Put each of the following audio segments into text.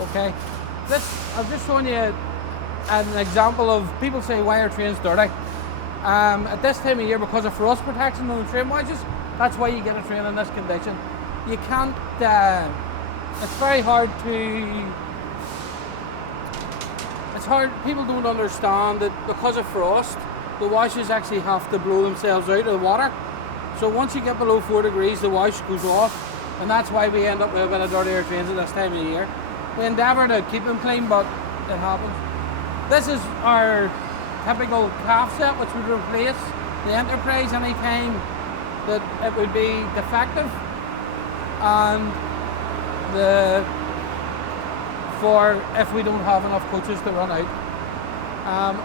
Okay, I've just shown you an example of people say why are trains dirty. At this time of year, because of frost protection on the train wedges, that's why you get a train in this condition. You can't. It's very hard to. It's hard. People don't understand that because of frost, the washes actually have to blow themselves out of the water. So once you get below 4 degrees, the wash goes off, and that's why we end up with a bit of dirtier trains at this time of the year. We endeavour to keep them clean, but it happens. This is our typical calf set, which would replace the Enterprise any time that it would be defective, and for if we don't have enough coaches to run out.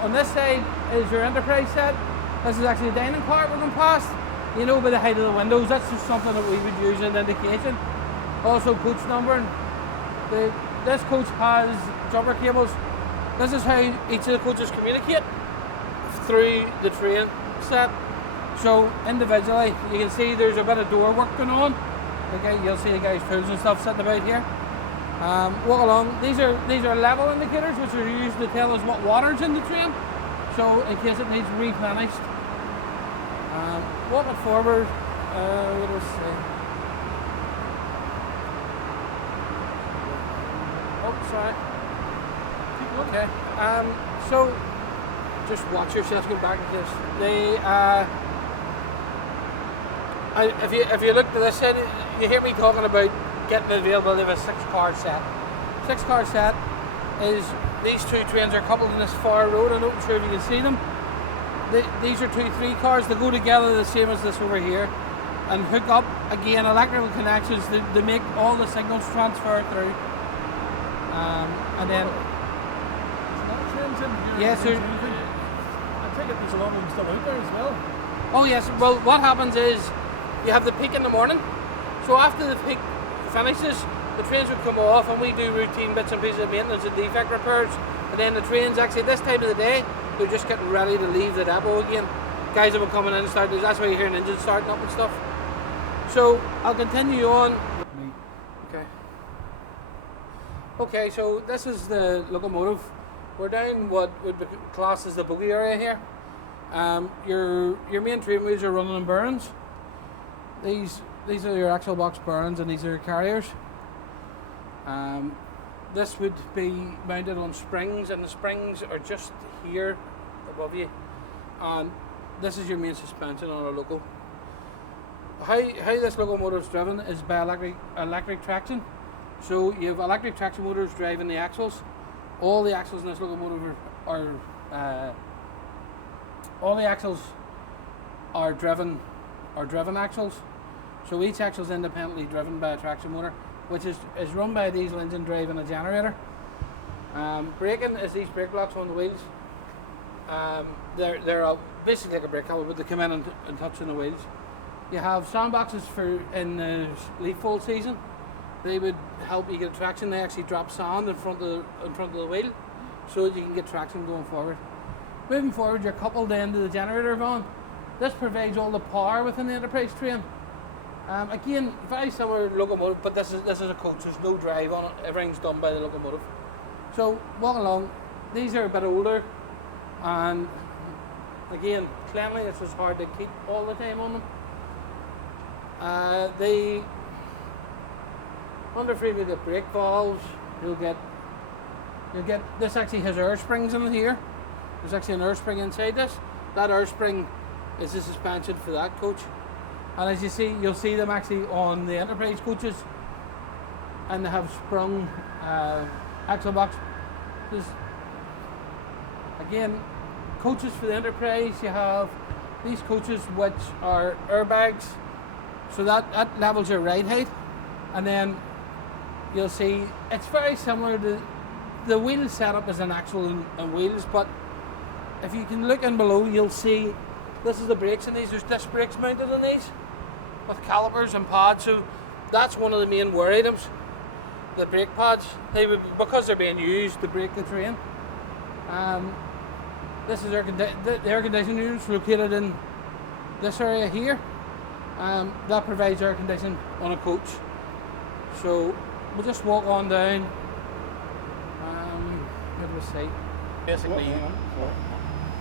On this side is your Enterprise set. This is actually a dining car we're going past. You know, by the height of the windows, that's just something that we would use as an indication. Also coach numbering. This coach has jumper cables. This is how each of the coaches communicate through the train set. So individually, you can see there's a bit of door work going on. Okay, you'll see the guys' tools and stuff sitting about here. Walk along. These are level indicators, which are used to tell us what water's in the train. So in case it needs replenished. Walking forward, what do we see? Oh, sorry. Okay. So just watch yourself going back into this. If you look to this side, you hear me talking about getting the availability of a 6-car set. 6-car set is these two trains are coupled in this far road. I'm not sure if you can see them. These are 2 3-cars. They go together the same as this over here, and hook up again electrical connections to make all the signals transfer through. And then yes, sir. I take it there's a lot of them still out there as well. Oh yes. Well, what happens is you have the peak in the morning. So after the peak finishes, the trains would come off, and we do routine bits and pieces of maintenance and defect repairs. And then the trains actually this time of the day, they're just getting ready to leave the depot again. Guys have been coming in and starting. That's why you hear an engine starting up and stuff. So I'll continue on. Okay. Okay, so this is the locomotive. We're down what would be classed as the bogie area here. Your main train wheels are running on bearings. These are your axle box bearings, and these are your carriers. This would be mounted on springs, and the springs are just here above you. And this is your main suspension on a loco. How this locomotive is driven is by electric traction. So you have electric traction motors driving the axles. All the axles in this locomotive are driven axles. So each axle is independently driven by a traction motor, which is run by a diesel engine driving a generator. Braking is these brake blocks on the wheels. They're basically like a brake caliper, but they come in and touch on the wheels. You have sandboxes in the leaf fold season. They would help you get traction. They actually drop sand in front of the wheel, so that you can get traction going forward. Moving forward, you're coupled then to the generator van. This provides all the power within the Enterprise train. Again, very similar locomotive, but this is a coach. There's no drive on it. Everything's done by the locomotive. So walk along. These are a bit older, and again, cleanliness is hard to keep all the time on them. Under frame you get brake valves. You'll get this actually has air springs in here. There's actually an air spring inside this. That air spring is the suspension for that coach. And as you see, you'll see them actually on the Enterprise coaches, and they have sprung axle box. Again, coaches for the Enterprise, you have these coaches which are airbags, so that levels your ride height, and then you'll see it's very similar to the wheel setup as an axle and wheels, but if you can look in below, you'll see this is the brakes in these. There's disc brakes mounted on these with calipers and pads, so that's one of the main wear items. The brake pads, because they're being used to brake the train. This is the air conditioning units located in this area here. That provides air conditioning on a coach. So we'll just walk on down seat. Basically, Hang on, sorry.